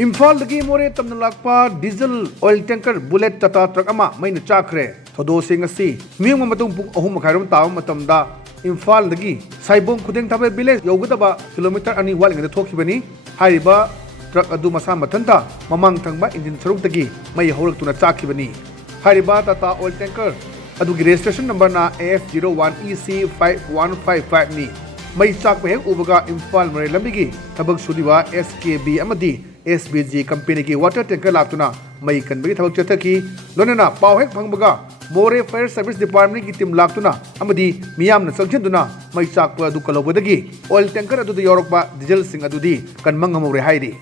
इम्फाल मोरे तमना लापा diesel oil tanker bullet Tata truck मैंने चाख्रे थोदोसिंग मियम पुंग अहुम मखाइरोम ताब इम्फाल साइबों खुदें थाबे विलेज यौगदब किलोमीटर अनि वालिंग थोखिबनी हाइरिबा ट्रक अदु मसा मथंता ममांग थंगबा इंजिन सरुकदगी मई हौरक्तुना चाखिबनी हाइरिबा टाटा ऑयल टैंकर अदुगी रजिस्ट्रेशन नंबर ना AF01EC5155 नि मई चाकप हेक उबगा इम्फाल मरे लंबिगी थबक सुलिबा SKB अमदी SBG कंपनी की वाटर टैंकर लातुना मई कनबगी थबक चथकी लोनेना पाव हेक फंगबगा मोरे फायर सर्विस डिपार्टमेंट की टीम लातुना अमदी मियामना संगछिंदुना मई चाकप अदु कलौबदगी ऑयल टैंकर अदु यौरकबा डीजल सिंग अदुदी कनमंग हमौरे हाइरी